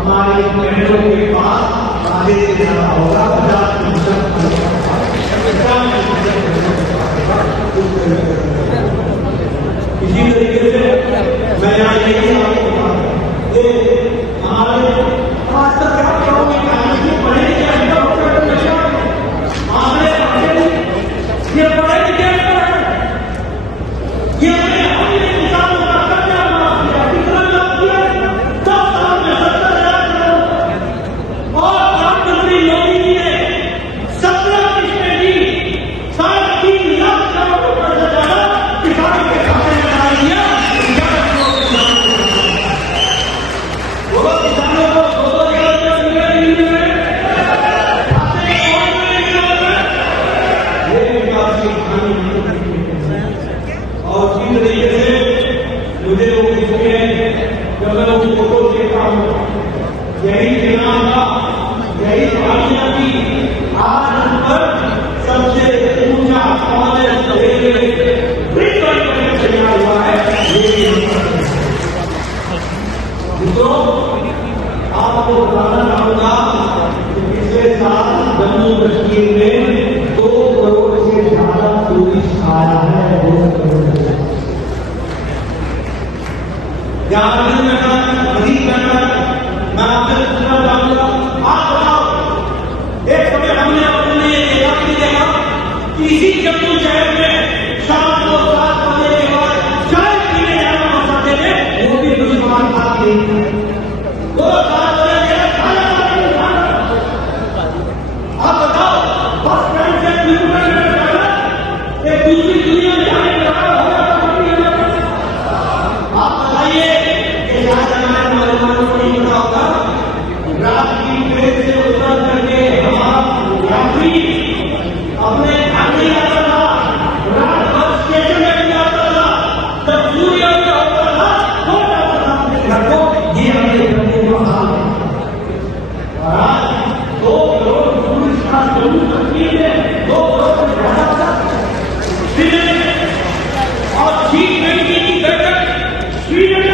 हमारे बहनों के पास आगे से जाना होगा। इसी तरीके से मैं यहाँ हमारे आज तक क्या करोगे पढ़े लिखे ये पढ़े लिखे ये आपको बताना चाहूंगा कि पिछले साल जम्मू कश्मीर में 2 करोड़ से ज्यादा टूरिस्ट आया है। 2 करोड़ मैं आपसे पूछना चाहूंगा, आप बताओ, एक समय हमने अपने देखा कि इसी जम्मू शहर में शाम को 7 बजे के बाद चाय पीने जाना चाहते थे, वो भी मुसलमान आते हैं। आप बताओ, बस स्टैंड से एक दूसरी दुनिया में जाने का आप बताइए कि शायद हमारे नौजवानों को नहीं पता होगा, रात की ट्रेन से उतर करके हम यात्री अपने घर नहीं आता था, रात भर स्टेशन में नहीं आता था, जब सूर्य होता था तो जाता था अपने घर को। ये हमें करने को हाल है। और आज 2 करोड़ टूरिस्ट का जम्मू कश्मीर में 2 करोड़ से ज्यादा और G20 की बैठक स्वीडन